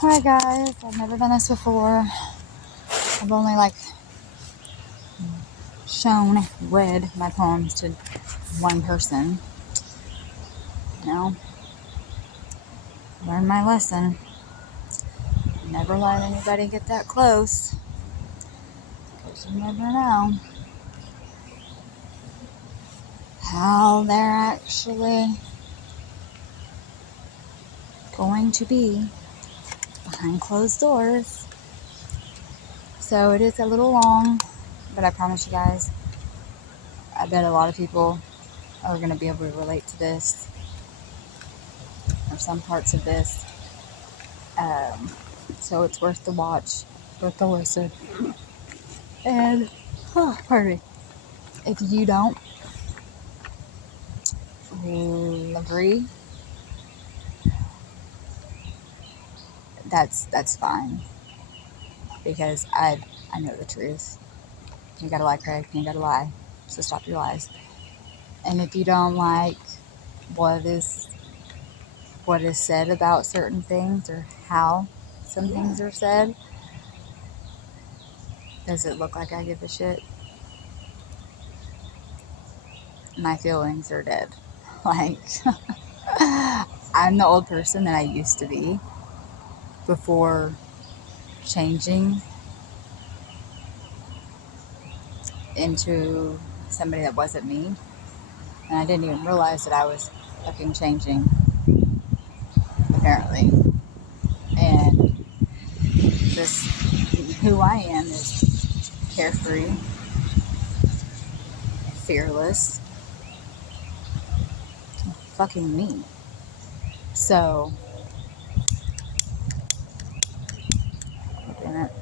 Hi guys, I've never done this before. I've only read my poems to one person. Learn my lesson. Never let anybody get that close, because you never know how they're actually going to be behind closed doors. So it is a little long, but I promise you guys, I bet a lot of people are going to be able to relate to this, or some parts of this. So it's worth the watch, worth the listen. And, pardon me, if you don't agree, that's fine, because I know the truth. You gotta lie, Craig. You gotta lie. So stop your lies. And if you don't like what is said about certain things, or how some things are said, does it look like I give a shit? My feelings are dead. Like, I'm the old person that I used to be before changing into somebody that wasn't me. And I didn't even realize that I was fucking changing, apparently. And this, who I am, is carefree, fearless, fucking me. So, damn it,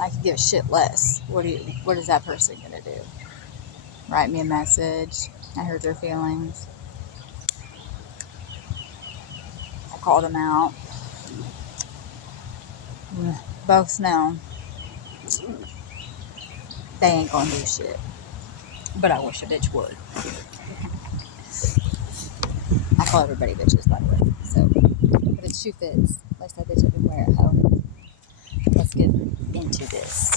I could give a shit less. What is that person gonna do? Write me a message. I hurt their feelings. I called them out. Both know they ain't gonna do shit. But I wish a bitch would. I call everybody bitches, by the way. So, but it's shoe fits. Like that bitch I've been wearing at home. Let's get into this.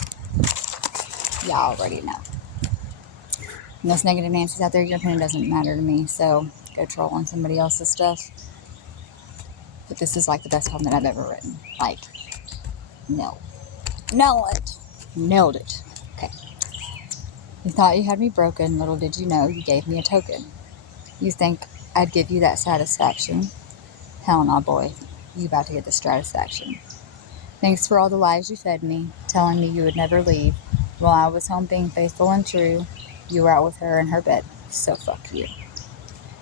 Y'all already know. And those negative Nancy's out there, your opinion doesn't matter to me. So go troll on somebody else's stuff. But this is like the best poem that I've ever written. Like, no. Nailed it. Okay. You thought you had me broken. Little did you know you gave me a token. You think I'd give you that satisfaction? Hell no, boy. You about to get the stratisfaction. Thanks for all the lies you fed me, telling me you would never leave. While I was home being faithful and true, you were out with her in her bed. So fuck you.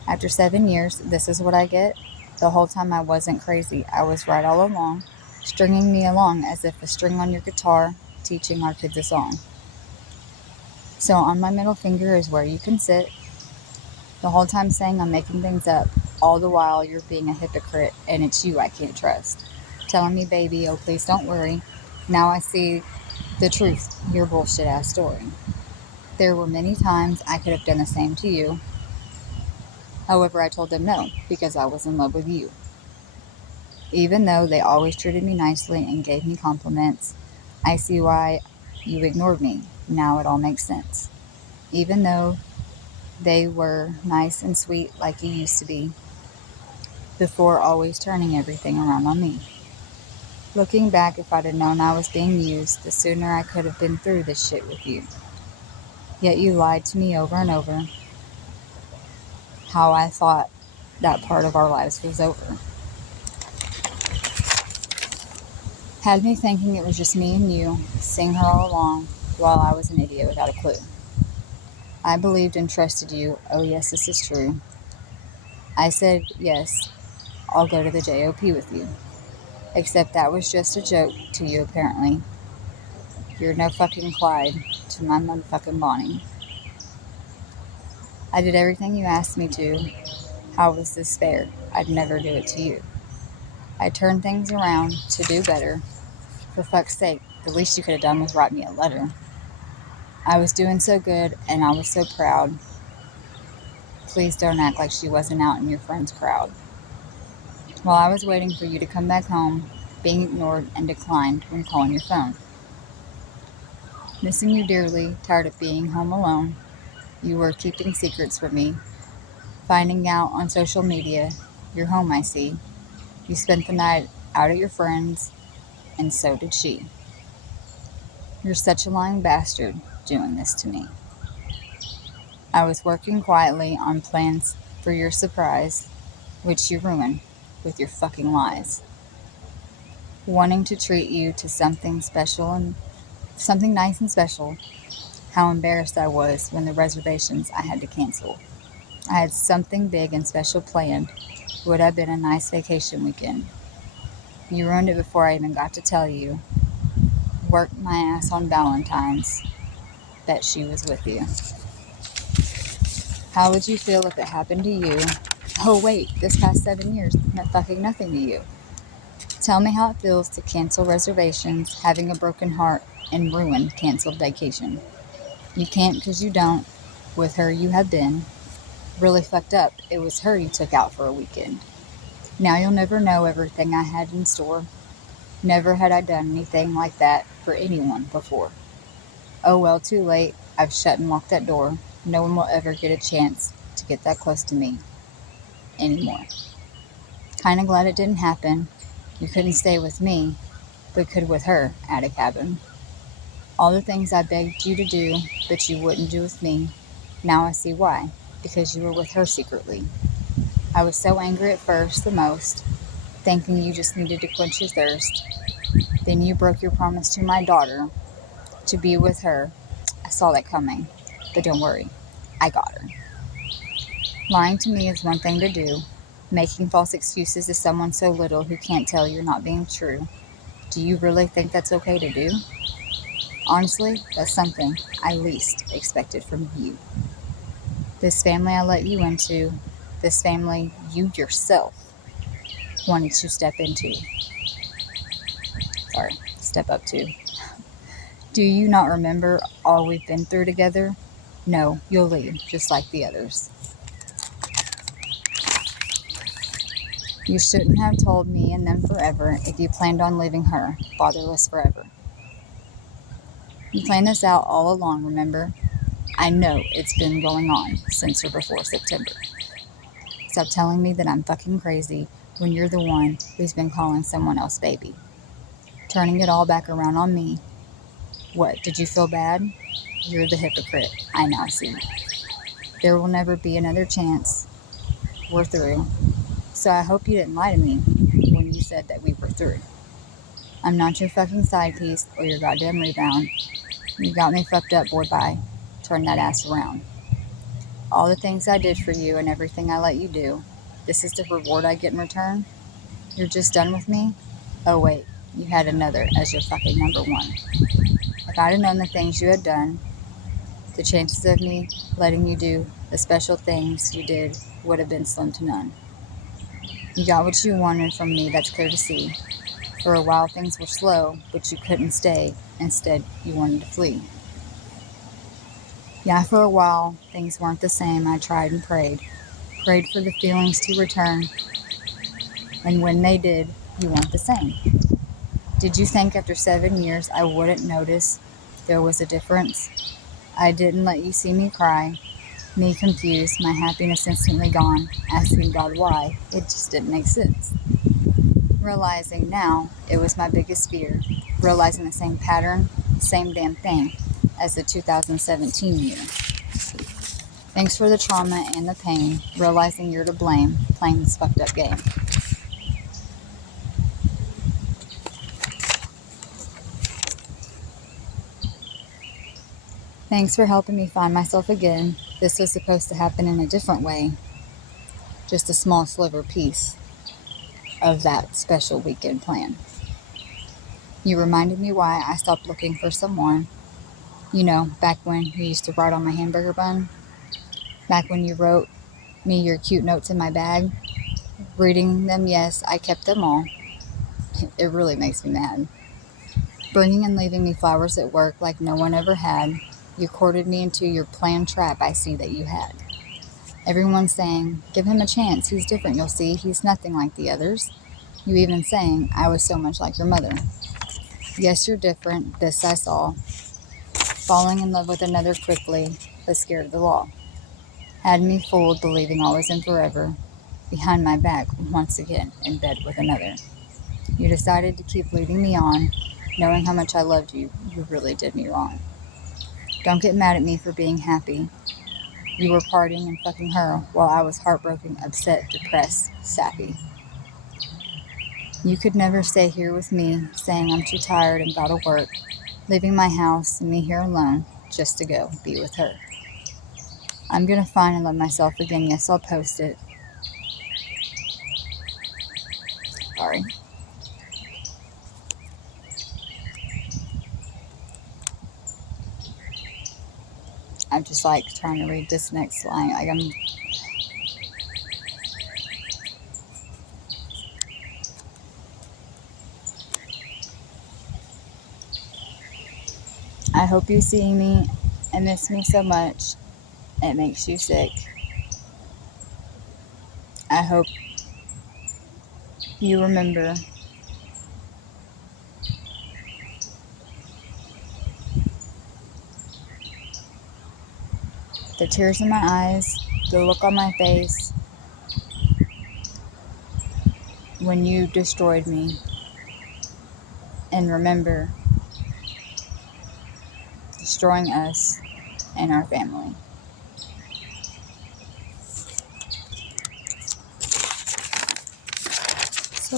After 7 years, this is what I get. The whole time I wasn't crazy. I was right all along, stringing me along as if a string on your guitar, teaching our kids a song. So on my middle finger is where you can sit. The whole time saying I'm making things up, all the while you're being a hypocrite, and it's you I can't trust. Telling me, baby, oh please don't worry. Now I see the truth, your bullshit ass story. There were many times I could have done the same to you. However, I told them no, because I was in love with you. Even though they always treated me nicely and gave me compliments, I see why you ignored me. Now it all makes sense. Even though they were nice and sweet like you used to be, before always turning everything around on me. Looking back, if I'd have known I was being used, the sooner I could have been through this shit with you. Yet you lied to me over and over. How I thought that part of our lives was over. Had me thinking it was just me and you, seeing her all along, while I was an idiot without a clue. I believed and trusted you. Oh yes, this is true. I said, yes, I'll go to the JOP with you. Except that was just a joke to you, apparently. You're no fucking Clyde to my motherfucking Bonnie. I did everything you asked me to. How was this fair? I'd never do it to you. I turned things around to do better. For fuck's sake, the least you could have done was write me a letter. I was doing so good, and I was so proud. Please don't act like she wasn't out in your friend's crowd. While I was waiting for you to come back home, being ignored and declined when calling your phone. Missing you dearly, tired of being home alone, you were keeping secrets from me, finding out on social media, you're home I see. You spent the night out at your friends, and so did she. You're such a lying bastard doing this to me. I was working quietly on plans for your surprise, which you ruined with your fucking lies. Wanting to treat you to something special and something nice and special. How embarrassed I was when the reservations I had to cancel. I had something big and special planned. Would have been a nice vacation weekend. You ruined it before I even got to tell you. Worked my ass on Valentine's. Bet she was with you. How would you feel if it happened to you? Oh wait, this past 7 years meant fucking nothing to you. Tell me how it feels to cancel reservations, having a broken heart, and ruin canceled vacation. You can't because you don't. With her you have been. Really fucked up, it was her you took out for a weekend. Now you'll never know everything I had in store. Never had I done anything like that for anyone before. Oh well, too late. I've shut and locked that door. No one will ever get a chance to get that close to me anymore. Kinda glad it didn't happen. You couldn't stay with me, but could with her at a cabin. All the things I begged you to do, but you wouldn't do with me. Now I see why. Because you were with her secretly. I was so angry at first, the most, thinking you just needed to quench your thirst. Then you broke your promise to my daughter to be with her. I saw that coming, but don't worry, I got her. Lying to me is one thing to do. Making false excuses to someone so little who can't tell you're not being true. Do you really think that's okay to do? Honestly, that's something I least expected from you. This family I let you into, this family you yourself wanted to step up to. Do you not remember all we've been through together? No, you'll leave, just like the others. You shouldn't have told me and them forever if you planned on leaving her, fatherless forever. You planned this out all along, remember? I know it's been going on since or before September. Stop telling me that I'm fucking crazy when you're the one who's been calling someone else baby. Turning it all back around on me. What, did you feel bad? You're the hypocrite, I now see. There will never be another chance. We're through. So I hope you didn't lie to me when you said that we were through. I'm not your fucking side piece or your goddamn rebound. You got me fucked up, boy, bye. Turn that ass around. All the things I did for you and everything I let you do, this is the reward I get in return? You're just done with me? Oh wait, you had another as your fucking number one. If I'd have known the things you had done, the chances of me letting you do the special things you did would have been slim to none. You got what you wanted from me, that's clear to see. For a while things were slow, but you couldn't stay. Instead, you wanted to flee. Yeah, for a while, things weren't the same. I tried and prayed. Prayed for the feelings to return. And when they did, you weren't the same. Did you think after 7 years I wouldn't notice there was a difference? I didn't let you see me cry, me confused, my happiness instantly gone, asking God why. It just didn't make sense. Realizing now it was my biggest fear, realizing the same pattern, same damn thing as the 2017 year. Thanks for the trauma and the pain, realizing you're to blame, playing this fucked up game. Thanks for helping me find myself again. This was supposed to happen in a different way. Just a small sliver piece of that special weekend plan. You reminded me why I stopped looking for someone. You know, back when you used to write on my hamburger bun. Back when you wrote me your cute notes in my bag. Reading them, yes, I kept them all. It really makes me mad. Bringing and leaving me flowers at work like no one ever had. You courted me into your planned trap I see that you had. Everyone's saying, give him a chance, he's different, you'll see, he's nothing like the others. You even saying, I was so much like your mother. Yes, you're different, this I saw. Falling in love with another quickly, but scared of the law. Had me fooled, believing always and forever. Behind my back, once again, in bed with another. You decided to keep leading me on, knowing how much I loved you, you really did me wrong. Don't get mad at me for being happy. You were partying and fucking her while I was heartbroken, upset, depressed, sappy. You could never stay here with me, saying I'm too tired and gotta work, leaving my house and me here alone just to go be with her. I'm gonna find and love myself again. Yes, I'll post it. Sorry. I'm just like trying to read this next line. I hope you see me and miss me so much. It makes you sick. I hope you remember the tears in my eyes, the look on my face when you destroyed me. And remember destroying us and our family. So,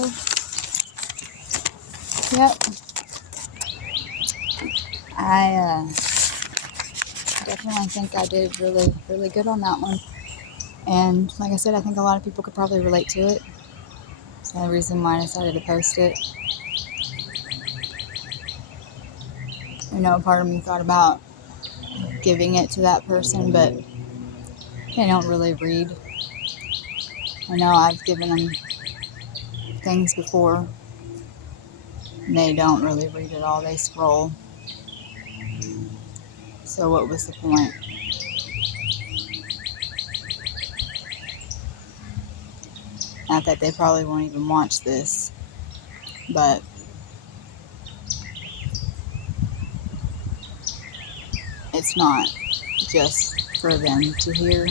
yep. I definitely think I did really, really good on that one. And like I said, I think a lot of people could probably relate to it. That's the only reason why I decided to post it. I know part of me thought about giving it to that person, but they don't really read. I know I've given them things before. And they don't really read at all. They scroll. So what was the point? Not that they probably won't even watch this, but it's not just for them to hear.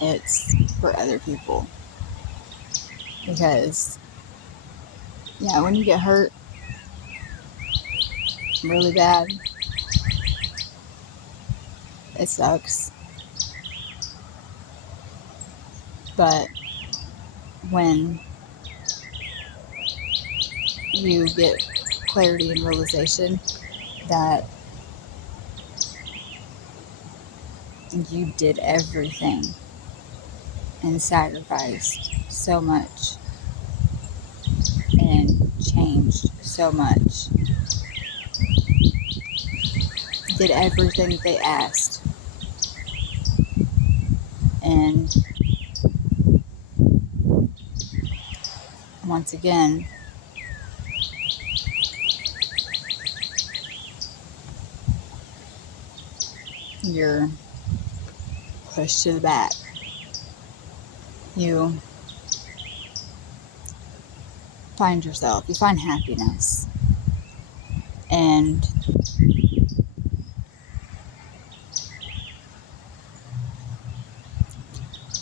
It's for other people. Because, yeah, when you get hurt really bad, it sucks. But when you get clarity and realization that you did everything and sacrificed so much and changed so much, did everything that they asked, and once again, you're pushed to the back. You find yourself, you find happiness, and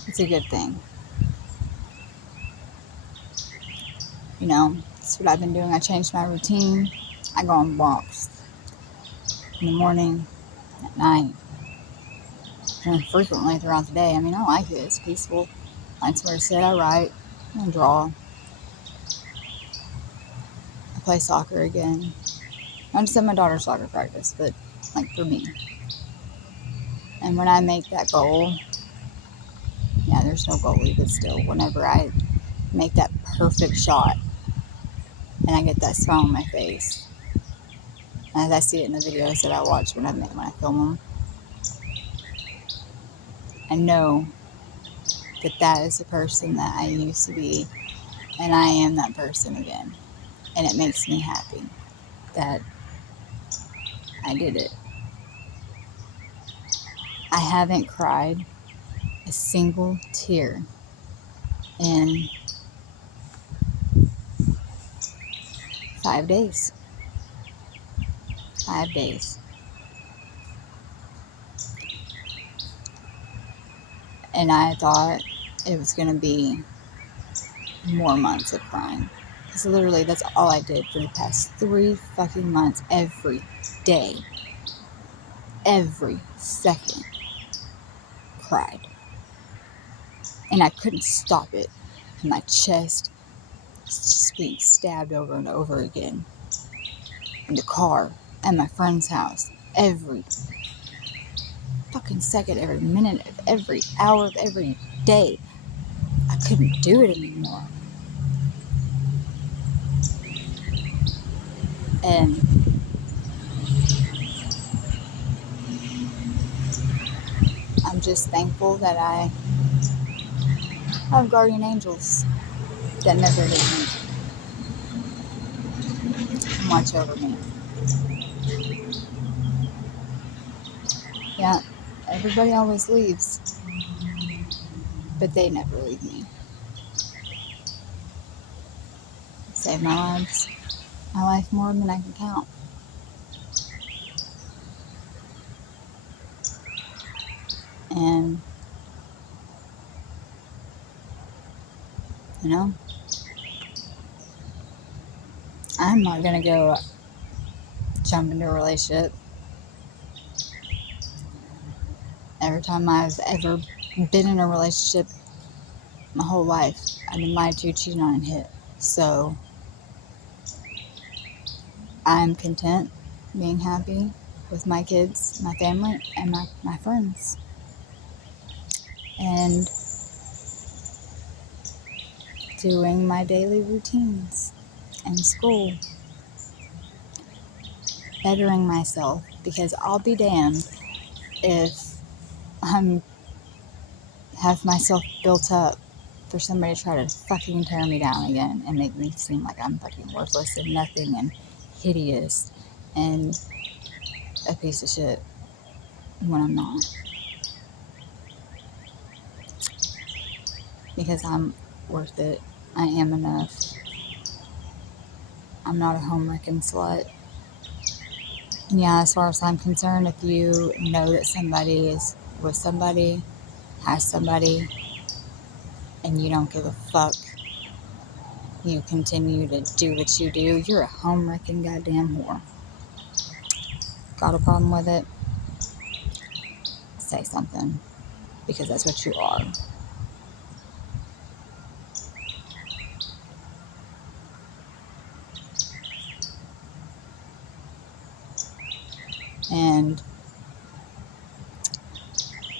it's a good thing. You know, that's what I've been doing. I changed my routine. I go on walks in the morning, at night, and frequently throughout the day. I mean, I like it. It's peaceful. That's where I sit, I write, I draw. I play soccer again. I just at my daughter's soccer practice, but like for me. And when I make that goal, yeah, there's no goalie, but still, whenever I make that perfect shot and I get that smile on my face, and I see it in the videos that I watch when I film them, I know that that is the person that I used to be, and I am that person again. And it makes me happy that I did it. I haven't cried a single tear in 5 days. 5 days. And I thought it was going to be more months of crying. Because literally, that's all I did for the past 3 fucking months. Every day. Every second. Cried. And I couldn't stop it. And my chest just being stabbed over and over again. In the car. At my friend's house. Every fucking second. Every minute. Of every hour of every day. I couldn't do it anymore. And I'm just thankful that I have guardian angels that never leave me and watch over me. Yeah, everybody always leaves, but they never leave me. Save my life more than I can count. And, you know, I'm not going to go jump into a relationship. Every time I've ever been in a relationship my whole life, I've been lied to, cheated on, and hit. So, I'm content being happy with my kids, my family, and my friends. And doing my daily routines and school. Bettering myself, because I'll be damned if I'm have myself built up for somebody to try to fucking tear me down again and make me seem like I'm fucking worthless and nothing and hideous and a piece of shit when I'm not. Because I'm worth it. I am enough. I'm not a home-wrecking slut. And yeah, as far as I'm concerned, if you know that somebody is with somebody, has somebody, and you don't give a fuck, you continue to do what you do, you're a home-wrecking goddamn whore. Got a problem with it? Say something. Because that's what you are. And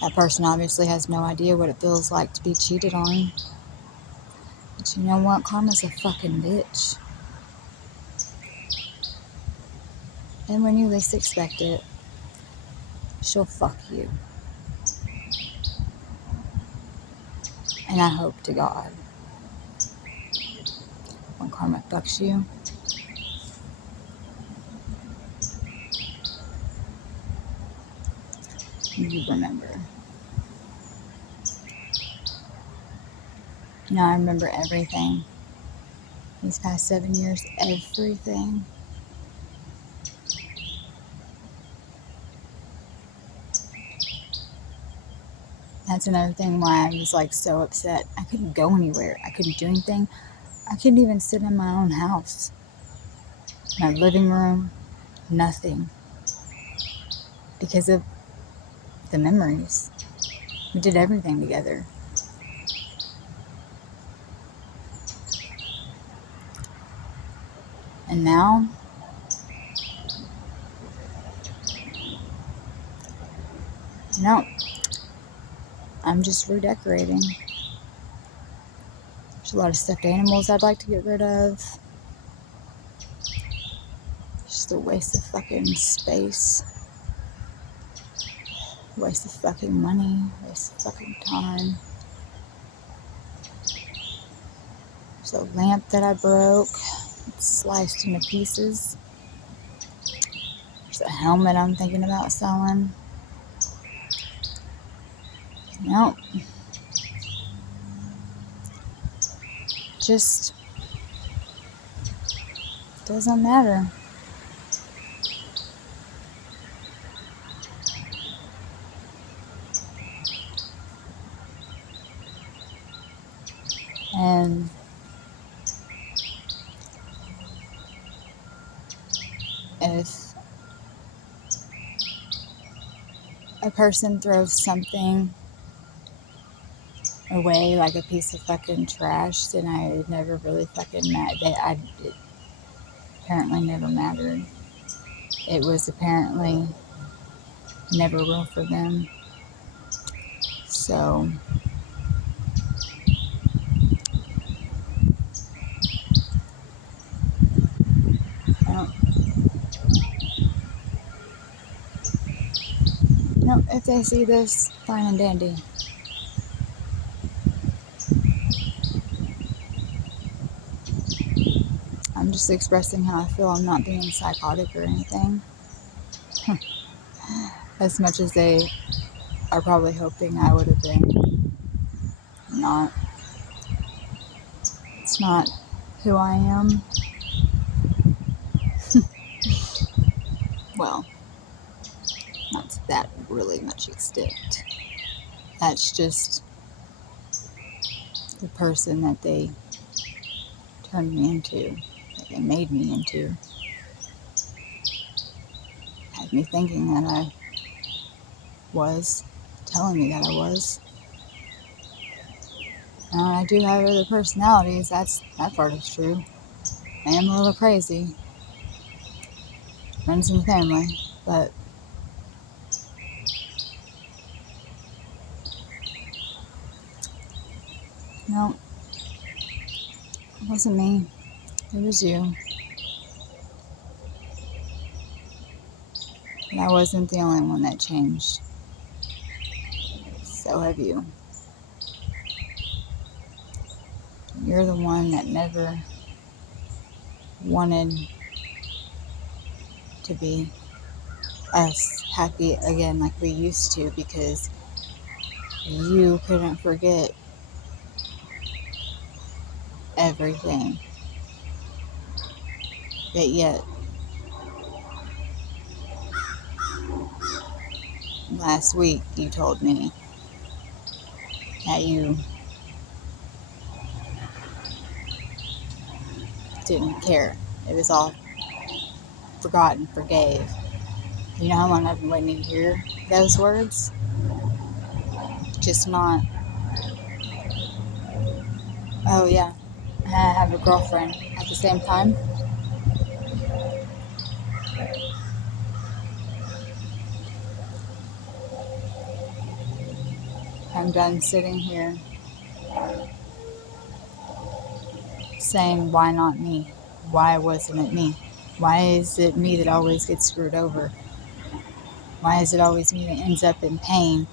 that person obviously has no idea what it feels like to be cheated on. But you know what? Karma's a fucking bitch. And when you least expect it, she'll fuck you. And I hope to God, when karma fucks you, you remember. You know, I remember everything. These past 7 years, everything. That's another thing why I was like so upset. I couldn't go anywhere. I couldn't do anything. I couldn't even sit in my own house. My living room, nothing. Because of the memories. We did everything together. And now, you know, I'm just redecorating. There's a lot of stuffed animals I'd like to get rid of. Just a waste of fucking space. Waste of fucking money. Waste of fucking time. There's a lamp that I broke. It's sliced into pieces. There's a helmet I'm thinking about selling. No, just doesn't matter. And if a person throws something away like a piece of fucking trash, then I never really fucking it apparently never mattered. It was apparently never will for them. So no, if they see this, fine and dandy. I'm just expressing how I feel. I'm not being psychotic or anything. As much as they are probably hoping I would have been. Not. It's not who I am. Well, not to that really much extent. That's just the person that they turned me into, that they made me into. Had me thinking that I was, telling me that I was. I do have other personalities, that part is true. I am a little crazy. Runs in the family, but no, it wasn't me. It was you. And I wasn't the only one that changed. So have you. You're the one that never wanted to be us happy again like we used to, because you couldn't forget everything. But yet, last week you told me that you didn't care. It was all forgotten, forgave. You know how long I've been waiting to hear those words? Just not, oh yeah, I have a girlfriend at the same time. I'm done sitting here saying, why not me? Why wasn't it me? Why is it me that always gets screwed over? Why is it always me that ends up in pain?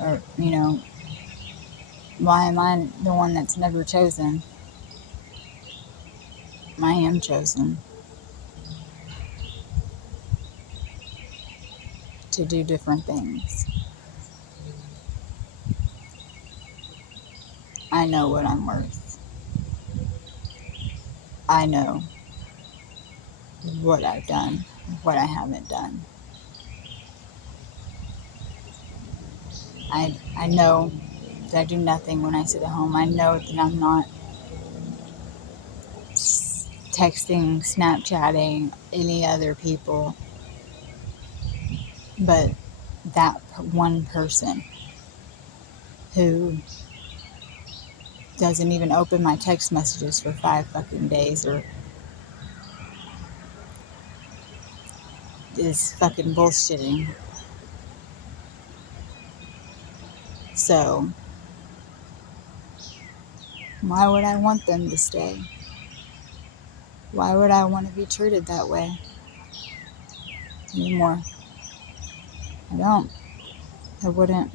Or, why am I the one that's never chosen? I am chosen to do different things. I know what I'm worth. I know what I've done, what I haven't done. I know that I do nothing when I sit at home. I know that I'm not texting, Snapchatting any other people, but that one person who doesn't even open my text messages for 5 fucking days, or is fucking bullshitting. So, why would I want them to stay? Why would I want to be treated that way anymore? I don't. I wouldn't.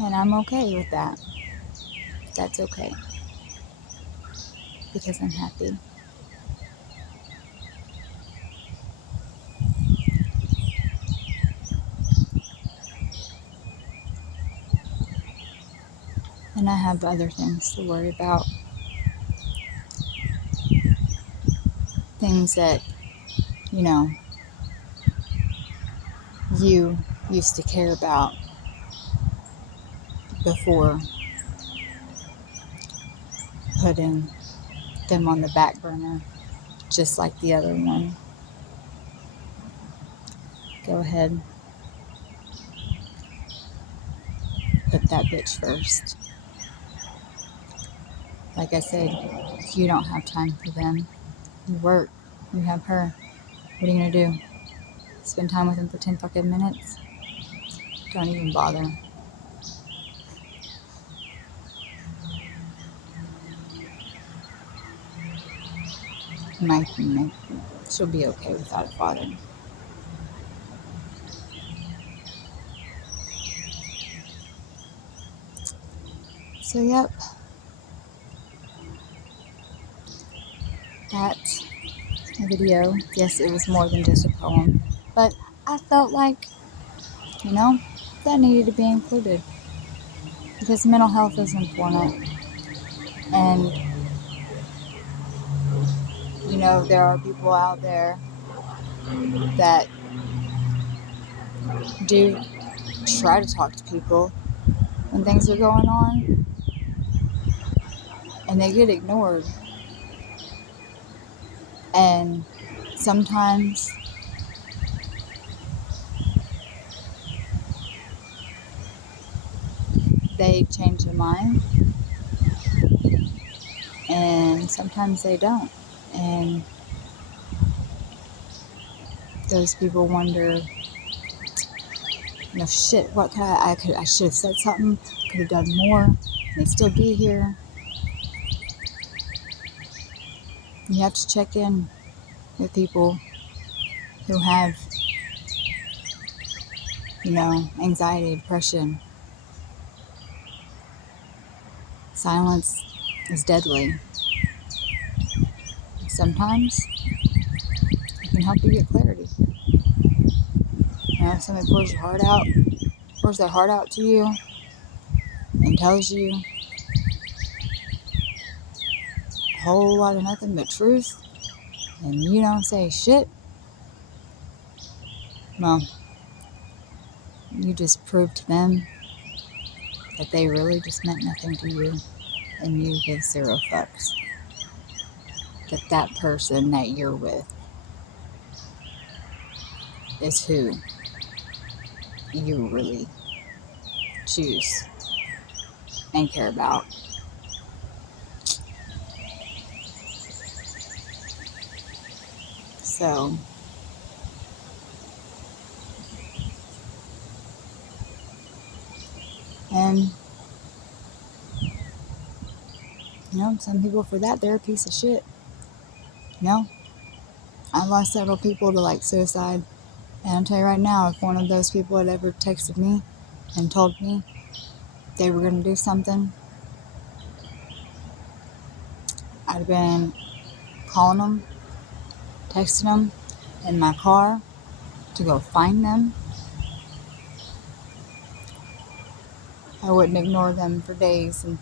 And I'm okay with that. That's okay. Because I'm happy. And I have other things to worry about. Things that, you know, you used to care about before putting them on the back burner, just like the other one. Go ahead. Put that bitch first. Like I said, you don't have time for them. You work. You have her. What are you going to do? Spend time with them for 10 fucking minutes? Don't even bother. She'll be okay without a father. So, yep. That video, yes, it was more than just a poem. But I felt like, you know, that needed to be included. Because mental health is important. And, you know, there are people out there that do try to talk to people when things are going on, and they get ignored. And sometimes they change their mind, and sometimes they don't. And those people wonder, you know, shit, what could I should have said something, could have done more, and they'd still be here. You have to check in with people who have, you know, anxiety, depression. Silence is deadly. Sometimes it can help you get clarity. You know, if somebody pours their heart out to you and tells you a whole lot of nothing but truth, and you don't say shit, well, you just prove to them that they really just meant nothing to you, and you give zero fucks. That person that you're with is who you really choose and care about. So, and, you know, some people for that, they're a piece of shit. You know, I lost several people to like suicide. And I'll tell you right now, if one of those people had ever texted me and told me they were going to do something, I'd have been calling them, texting them in my car to go find them. I wouldn't ignore them for days. And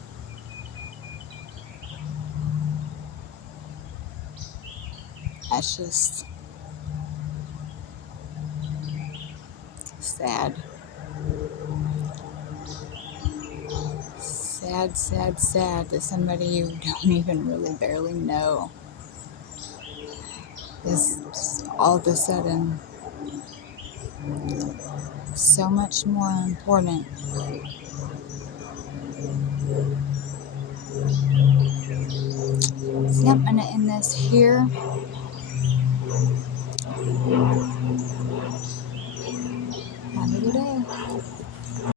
that's just sad. Sad, sad, sad that somebody you don't even really barely know is all of a sudden so much more important. So, yep, I'm going to end this here.